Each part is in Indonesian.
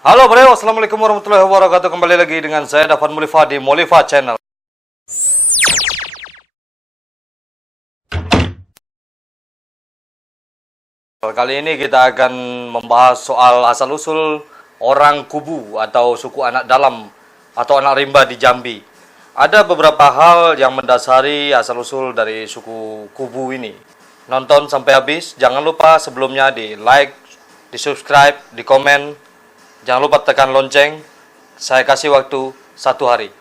Halo bro, assalamualaikum warahmatullahi wabarakatuh. Kembali lagi dengan saya Dafan Mulifa di Mulifa Channel. Kali ini kita akan membahas soal asal-usul orang Kubu atau suku anak dalam atau anak rimba di Jambi. Ada beberapa hal yang mendasari asal-usul dari suku Kubu ini. Nonton sampai habis, jangan lupa sebelumnya di like, di subscribe, di komen. Jangan lupa tekan lonceng. Saya kasih waktu 1 hari.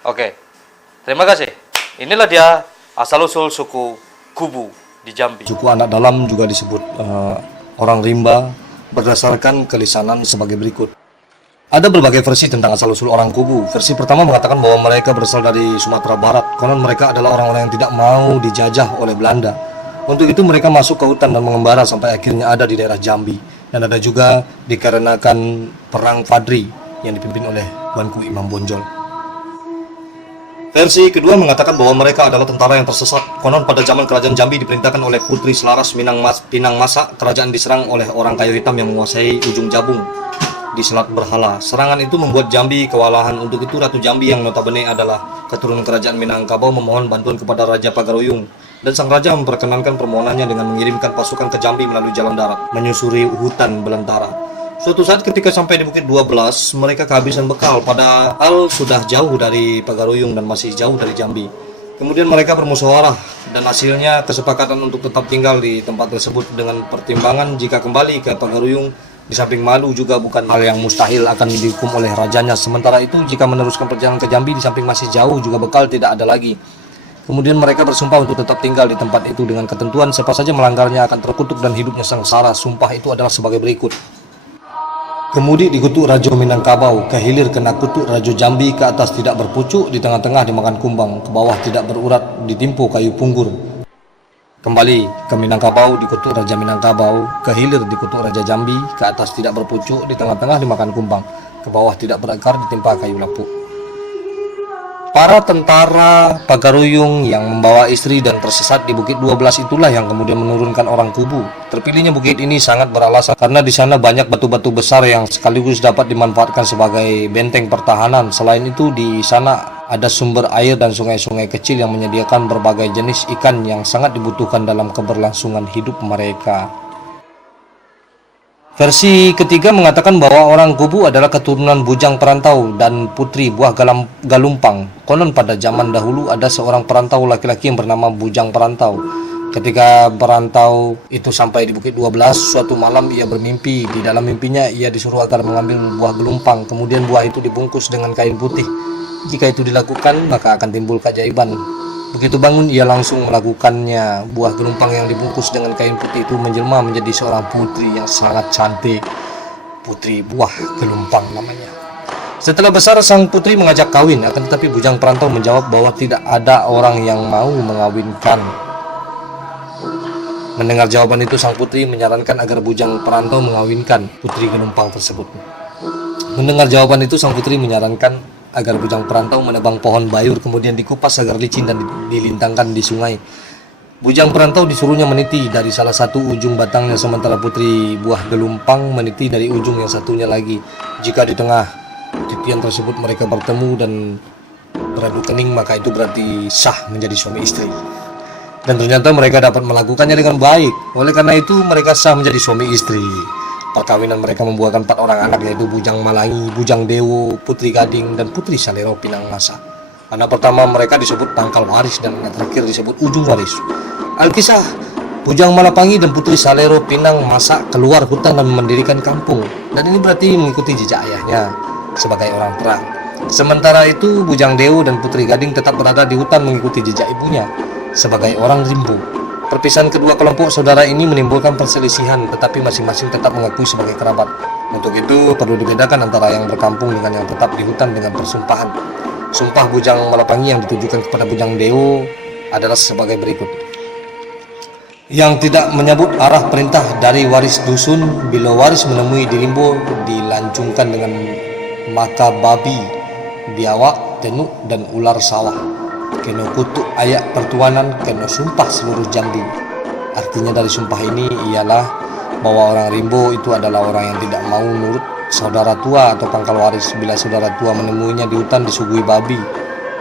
Oke, terima kasih. Inilah dia asal-usul suku Kubu di Jambi. Suku anak dalam juga disebut orang rimba berdasarkan kelisanan sebagai berikut. Ada berbagai versi tentang asal-usul orang Kubu. Versi pertama mengatakan bahwa mereka berasal dari Sumatera Barat. Konon mereka adalah orang-orang yang tidak mau dijajah oleh Belanda. Untuk itu mereka masuk ke hutan dan mengembara sampai akhirnya ada di daerah Jambi. Dan ada juga dikarenakan perang Fadri yang dipimpin oleh Tuanku Imam Bonjol. Versi kedua mengatakan bahwa mereka adalah tentara yang tersesat. Konon pada zaman kerajaan Jambi diperintahkan oleh Putri Selaras Pinang Masa, kerajaan diserang oleh orang kayu hitam yang menguasai ujung Jabung di Selat Berhala. Serangan itu membuat Jambi kewalahan. Untuk itu Ratu Jambi yang notabene adalah keturunan kerajaan Minangkabau memohon bantuan kepada Raja Pagaruyung. Dan sang raja memperkenankan permohonannya dengan mengirimkan pasukan ke Jambi melalui jalan darat, menyusuri hutan belantara. Suatu saat ketika sampai di Bukit 12, mereka kehabisan bekal, padahal sudah jauh dari Pagaruyung dan masih jauh dari Jambi. Kemudian mereka bermusyawarah dan hasilnya kesepakatan untuk tetap tinggal di tempat tersebut dengan pertimbangan jika kembali ke Pagaruyung, di samping malu juga bukan hal yang mustahil akan dihukum oleh rajanya. Sementara itu jika meneruskan perjalanan ke Jambi, di samping masih jauh juga bekal tidak ada lagi. Kemudian mereka bersumpah untuk tetap tinggal di tempat itu dengan ketentuan siapa saja melanggarnya akan terkutuk dan hidupnya sengsara. Sumpah itu adalah sebagai berikut. Kemudi dikutuk Rajo Minangkabau, ke hilir kena kutuk Rajo Jambi, ke atas tidak berpucuk, di tengah-tengah dimakan kumbang, ke bawah tidak berurat, ditimpu kayu punggur. Kembali ke Minangkabau dikutuk Raja Minangkabau, ke hilir dikutuk Raja Jambi, ke atas tidak berpucuk, di tengah-tengah dimakan kumbang, ke bawah tidak berakar, ditimpa kayu lapuk. Para tentara Pagaruyung yang membawa istri dan tersesat di Bukit 12 itulah yang kemudian menurunkan orang Kubu. Terpilihnya bukit ini sangat beralasan karena di sana banyak batu-batu besar yang sekaligus dapat dimanfaatkan sebagai benteng pertahanan. Selain itu di sana ada sumber air dan sungai-sungai kecil yang menyediakan berbagai jenis ikan yang sangat dibutuhkan dalam keberlangsungan hidup mereka. Versi ketiga mengatakan bahwa orang Kubu adalah keturunan bujang perantau dan putri buah galumpang. Konon pada zaman dahulu ada seorang perantau laki-laki yang bernama Bujang Perantau. Ketika perantau itu sampai di Bukit 12, suatu malam ia bermimpi. Di dalam mimpinya ia disuruh agar mengambil buah gelumpang. Kemudian buah itu dibungkus dengan kain putih. Jika itu dilakukan, maka akan timbul keajaiban. Begitu bangun, ia langsung melakukannya. Buah gelumpang yang dibungkus dengan kain putih itu menjelma menjadi seorang putri yang sangat cantik. Putri buah gelumpang namanya. Setelah besar, sang putri mengajak kawin. Akan tetapi Bujang Perantau menjawab bahwa tidak ada orang yang mau mengawinkan. Mendengar jawaban itu, sang putri menyarankan agar Bujang Perantau mengawinkan putri gelumpang tersebut. Mendengar jawaban itu, sang putri menyarankan agar Bujang Perantau menebang pohon bayur, kemudian dikupas agar licin dan dilintangkan di sungai. Bujang Perantau disuruhnya meniti dari salah satu ujung batangnya, sementara putri buah gelumpang meniti dari ujung yang satunya lagi. Jika di tengah titian tersebut mereka bertemu dan beradu kening, maka itu berarti sah menjadi suami istri. Dan ternyata mereka dapat melakukannya dengan baik. Oleh karena itu mereka sah menjadi suami istri. Perkawinan mereka membuahkan 4 orang anak, yaitu Bujang Malangi, Bujang Dewo, Putri Gading, dan Putri Salero Pinang Masa. Anak pertama mereka disebut Pangkal Waris dan anak terakhir disebut Ujung Waris. Alkisah, Bujang Malapangi dan Putri Salero Pinang Masa keluar hutan dan mendirikan kampung. Dan ini berarti mengikuti jejak ayahnya sebagai orang perang. Sementara itu Bujang Dewo dan Putri Gading tetap berada di hutan mengikuti jejak ibunya sebagai orang rimbu. Perpisahan kedua kelompok saudara ini menimbulkan perselisihan, tetapi masing-masing tetap mengakui sebagai kerabat. Untuk itu perlu dibedakan antara yang berkampung dengan yang tetap di hutan dengan persumpahan. Sumpah Bujang Malapangi yang ditujukan kepada Bujang Dewo adalah sebagai berikut. Yang tidak menyebut arah perintah dari waris dusun, bila waris menemui di limbo, dilancungkan dengan maka babi biawak tenuk dan ular sawah. Kena kutuk ayat pertuanan, kena sumpah seluruh Jambi. Artinya dari sumpah ini ialah bahwa orang Rimbo itu adalah orang yang tidak mau nurut saudara tua atau pangkal waris. Bila saudara tua menemuinya di hutan disuguhi babi,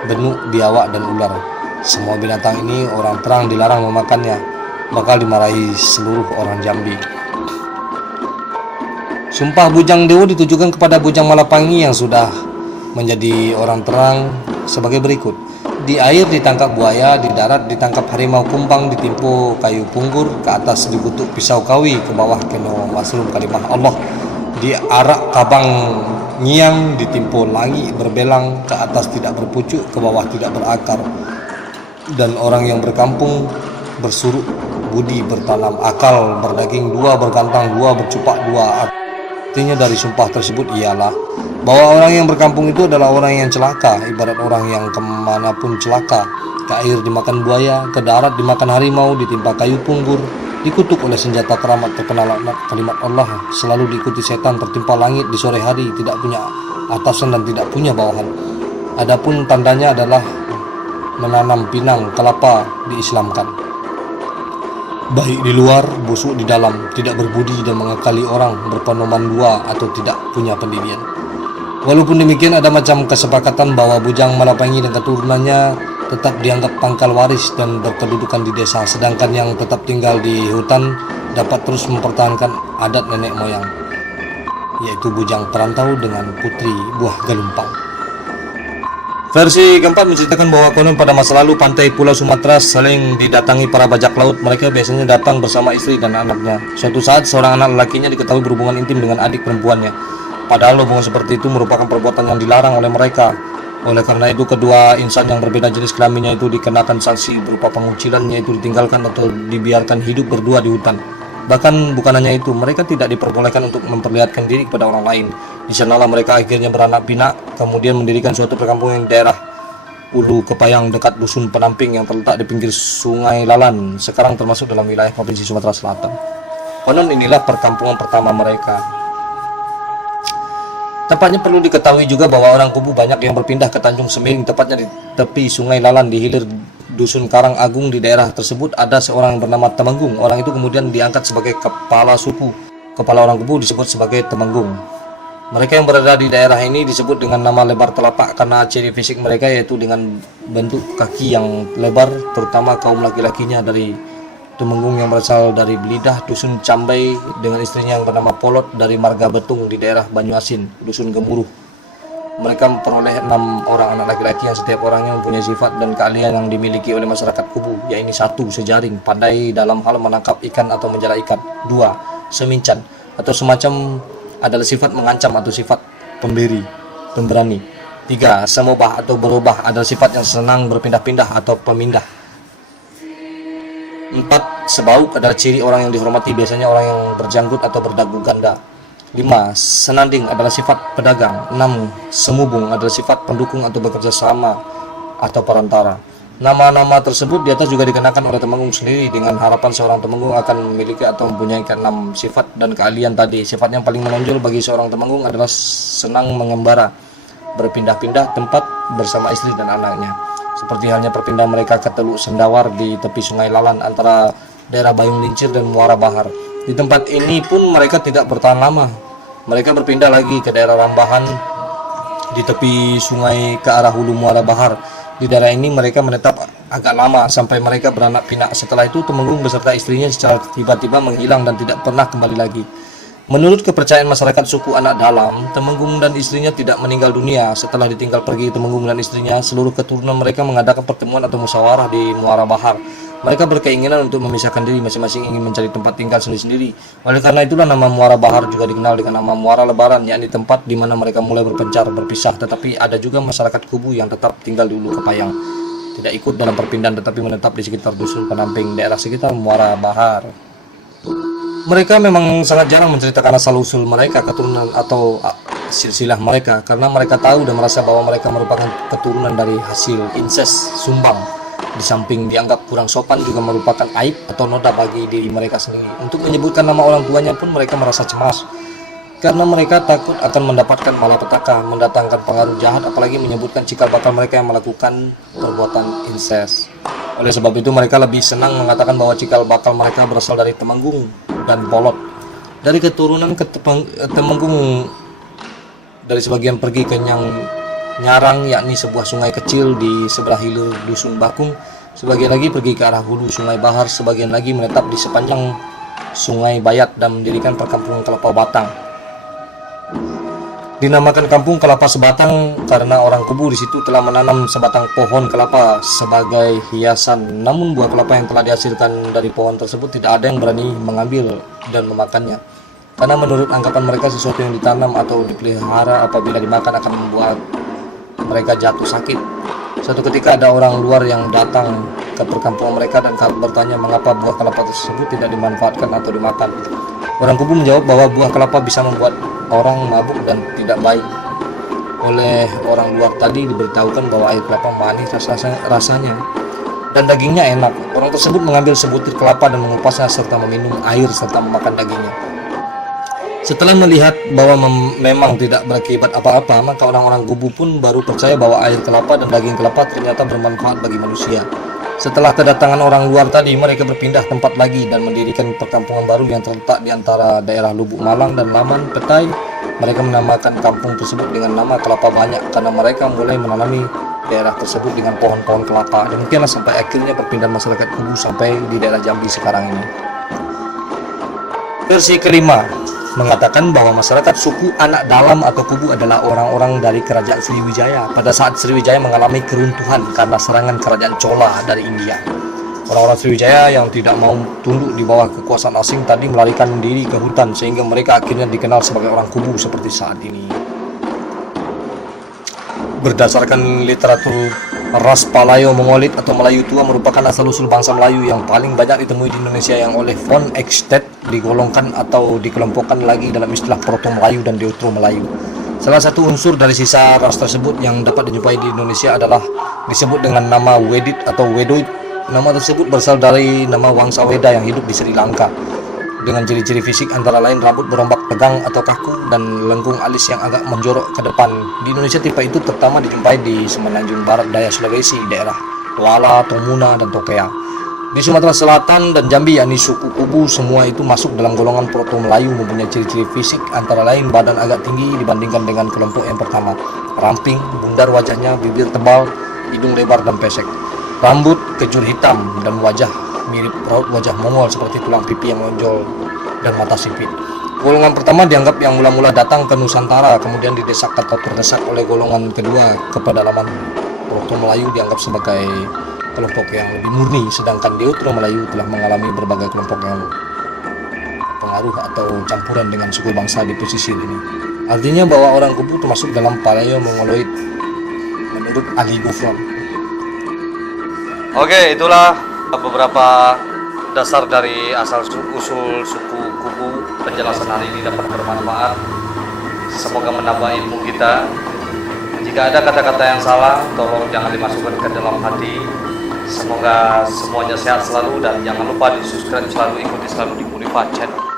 benuk, biawak, dan ular. Semua binatang ini orang terang dilarang memakannya, bakal dimarahi seluruh orang Jambi. Sumpah Bujang Dewo ditujukan kepada Bujang Malapangi yang sudah menjadi orang terang sebagai berikut. Di air ditangkap buaya, di darat ditangkap harimau kumbang, ditimpu kayu punggur, ke atas dikutuk pisau kawi, ke bawah kena maslum kalimah Allah. Di arak kabang nyiang, ditimpu langi berbelang, ke atas tidak berpucuk, ke bawah tidak berakar. Dan orang yang berkampung bersuruk budi bertanam akal, berdaging dua, bergantang dua, bercupak dua. Artinya dari sumpah tersebut ialah bahwa orang yang berkampung itu adalah orang yang celaka, ibarat orang yang kemanapun celaka. Ke air dimakan buaya, ke darat dimakan harimau, ditimpa kayu punggur, dikutuk oleh senjata keramat terkenal kalimat Allah, selalu diikuti setan, tertimpa langit di sore hari, tidak punya atasan dan tidak punya bawahan. Adapun tandanya adalah menanam pinang kelapa diislamkan. Baik di luar, busuk di dalam, tidak berbudi dan mengakali orang, berpenoman dua atau tidak punya pendirian. Walaupun demikian, ada macam kesepakatan bahwa Bujang Malapangi dan keturunannya tetap dianggap pangkal waris dan berkedudukan di desa, sedangkan yang tetap tinggal di hutan dapat terus mempertahankan adat nenek moyang, yaitu bujang perantau dengan putri buah gelumpang. Versi keempat menceritakan bahwa konon pada masa lalu pantai Pulau Sumatera saling didatangi para bajak laut. Mereka biasanya datang bersama istri dan anaknya. Suatu saat seorang anak lelakinya diketahui berhubungan intim dengan adik perempuannya. Padahal hubungan seperti itu merupakan perbuatan yang dilarang oleh mereka. Oleh karena itu kedua insan yang berbeda jenis kelaminnya itu dikenakan sanksi berupa pengucilan, yaitu ditinggalkan atau dibiarkan hidup berdua di hutan. Bahkan bukan hanya itu, mereka tidak diperbolehkan untuk memperlihatkan diri kepada orang lain. Di sanalah mereka akhirnya beranak pinak, kemudian mendirikan suatu perkampungan di daerah Ulu Kepayang dekat dusun Penamping yang terletak di pinggir Sungai Lalan, sekarang termasuk dalam wilayah Provinsi Sumatera Selatan. Konon inilah perkampungan pertama mereka. Tampaknya perlu diketahui juga bahwa orang Kubu banyak yang berpindah ke Tanjung Semiring, tepatnya di tepi Sungai Lalan di hilir dusun Karang Agung. Di daerah tersebut ada seorang yang bernama Temenggung. Orang itu kemudian diangkat sebagai kepala suku. Kepala orang Kubu disebut sebagai Temenggung. Mereka yang berada di daerah ini disebut dengan nama lebar telapak karena ciri fisik mereka yaitu dengan bentuk kaki yang lebar, terutama kaum laki-lakinya. Dari Temenggung yang berasal dari Belidah, dusun Cambai, dengan istrinya yang bernama Polot dari Marga Betung di daerah Banyuasin, dusun Gemuruh. Mereka memperoleh 6 orang anak laki-laki yang setiap orangnya mempunyai sifat dan keahlian yang dimiliki oleh masyarakat Kubu, yaitu 1. Sejaring, pandai dalam hal menangkap ikan atau menjala ikan. 2. Semincan atau semacam adalah sifat mengancam atau sifat pemberi, pemberani. 3. Semobah atau berubah adalah sifat yang senang berpindah-pindah atau pemindah. 4. Sebauk adalah ciri orang yang dihormati, biasanya orang yang berjanggut atau berdagu ganda. 5. Senanding adalah sifat pedagang. 6. Semubung adalah sifat pendukung atau bekerja sama atau perantara. Nama-nama tersebut di atas juga dikenakan oleh Temenggung sendiri dengan harapan seorang Temenggung akan memiliki atau mempunyai ke-6 sifat dan keahlian tadi. Sifat yang paling menonjol bagi seorang Temenggung adalah senang mengembara, berpindah-pindah tempat bersama istri dan anaknya. Seperti halnya perpindahan mereka ke Teluk Sendawar di tepi Sungai Lalan antara daerah Bayung Lincir dan Muara Bahar. Di tempat ini pun mereka tidak bertahan lama. Mereka berpindah lagi ke daerah Rambahan di tepi sungai ke arah hulu Muara Bahar. Di daerah ini mereka menetap agak lama sampai mereka beranak pinak. Setelah itu Temenggung beserta istrinya secara tiba-tiba menghilang dan tidak pernah kembali lagi. Menurut kepercayaan masyarakat suku Anak Dalam, Temenggung dan istrinya tidak meninggal dunia. Setelah ditinggal pergi Temenggung dan istrinya, seluruh keturunan mereka mengadakan pertemuan atau musyawarah di Muara Bahar. Mereka berkeinginan untuk memisahkan diri, masing-masing ingin mencari tempat tinggal sendiri-sendiri. Oleh karena itulah nama Muara Bahar juga dikenal dengan nama Muara Lebaran, yakni tempat di mana mereka mulai berpencar, berpisah. Tetapi ada juga masyarakat Kubu yang tetap tinggal di Ulu Kepayang, tidak ikut dalam perpindahan tetapi menetap di sekitar dusun Penamping, daerah sekitar Muara Bahar. Mereka memang sangat jarang menceritakan asal-usul mereka, keturunan atau silsilah mereka, karena mereka tahu dan merasa bahwa mereka merupakan keturunan dari hasil inses sumbang. Di samping dianggap kurang sopan, juga merupakan aib atau noda bagi diri mereka sendiri. Untuk menyebutkan nama orang tuanya pun mereka merasa cemas, karena mereka takut akan mendapatkan malapetaka, mendatangkan pengaruh jahat, apalagi menyebutkan cikal bakal mereka yang melakukan perbuatan incest. Oleh sebab itu mereka lebih senang mengatakan bahwa cikal bakal mereka berasal dari Temenggung dan Polot. Dari keturunan Temenggung, dari sebagian pergi ke Nyarang, yakni sebuah sungai kecil di sebelah hilir Dusun Bakung, sebagian lagi pergi ke arah hulu Sungai Bahar, sebagian lagi menetap di sepanjang Sungai Bayat dan mendirikan perkampungan Kelapa Batang. Dinamakan Kampung Kelapa Sebatang karena orang Kubu di situ telah menanam sebatang pohon kelapa sebagai hiasan. Namun buah kelapa yang telah dihasilkan dari pohon tersebut tidak ada yang berani mengambil dan memakannya. Karena menurut anggapan mereka sesuatu yang ditanam atau dipelihara apabila dimakan akan membuat mereka jatuh sakit. Suatu ketika ada orang luar yang datang ke perkampungan mereka dan bertanya mengapa buah kelapa tersebut tidak dimanfaatkan atau dimakan. Orang Kubu menjawab bahwa buah kelapa bisa membuat orang mabuk dan tidak baik. Oleh orang luar tadi diberitahukan bahwa air kelapa manis rasanya dan dagingnya enak. Orang tersebut mengambil sebutir kelapa dan mengupasnya serta meminum air serta memakan dagingnya. Setelah melihat bahwa memang tidak berakibat apa-apa, maka orang-orang Kubu pun baru percaya bahwa air kelapa dan daging kelapa ternyata bermanfaat bagi manusia. Setelah kedatangan orang luar tadi, mereka berpindah tempat lagi dan mendirikan perkampungan baru yang terletak di antara daerah Lubuk Malang dan Laman Petai. Mereka menamakan kampung tersebut dengan nama Kelapa Banyak karena mereka mulai menanami daerah tersebut dengan pohon-pohon kelapa. Demikianlah sampai akhirnya perpindahan masyarakat Kubu sampai di daerah Jambi sekarang ini. Versi kelima mengatakan bahwa masyarakat suku Anak Dalam atau Kubu adalah orang-orang dari kerajaan Sriwijaya pada saat Sriwijaya mengalami keruntuhan karena serangan kerajaan Chola dari India. Orang-orang Sriwijaya yang tidak mau tunduk di bawah kekuasaan asing tadi melarikan diri ke hutan sehingga mereka akhirnya dikenal sebagai orang Kubu seperti saat ini. Berdasarkan literatur ras Palayo Mongolit atau Melayu tua merupakan asal-usul bangsa Melayu yang paling banyak ditemui di Indonesia yang oleh von Eckstedt digolongkan atau dikelompokkan lagi dalam istilah Proto-Melayu dan Deutero-Melayu. Salah satu unsur dari sisa ras tersebut yang dapat dijumpai di Indonesia adalah disebut dengan nama Wedit atau Wedoid. Nama tersebut berasal dari nama Wangsa Weda yang hidup di Sri Lanka. Dengan ciri-ciri fisik antara lain rambut berombak tegang atau kaku dan lengkung alis yang agak menjorok ke depan. Di Indonesia tipe itu terutama dijumpai di Semenanjung Barat Daya Sulawesi, daerah Wala, Tomuna, dan Tokea. Di Sumatera Selatan dan Jambi, yakni suku Kubu, semua itu masuk dalam golongan Proto-Melayu, mempunyai ciri-ciri fisik antara lain badan agak tinggi dibandingkan dengan kelompok yang pertama, ramping, bundar wajahnya, bibir tebal, hidung lebar dan pesek, rambut kejur hitam dan wajah mirip raut wajah Mongol seperti tulang pipi yang menonjol dan mata sipit. Golongan pertama dianggap yang mula-mula datang ke Nusantara, kemudian didesak atau terdesak oleh golongan kedua ke pedalaman. Proto-Melayu dianggap sebagai kelompok yang lebih murni, sedangkan Deutero-Melayu telah mengalami berbagai kelompok yang pengaruh atau campuran dengan suku bangsa di pesisir ini. Artinya bahwa orang Kubu termasuk dalam Palayo Mongoloid menurut Ali Gufron. Oke, itulah beberapa dasar dari asal-usul suku Kubu. Penjelasan hari ini dapat bermanfaat. Semoga menambah ilmu kita. Jika ada kata-kata yang salah, tolong jangan dimasukkan ke dalam hati. Semoga semuanya sehat selalu dan jangan lupa di subscribe selalu, ikuti selalu di Munifa Channel.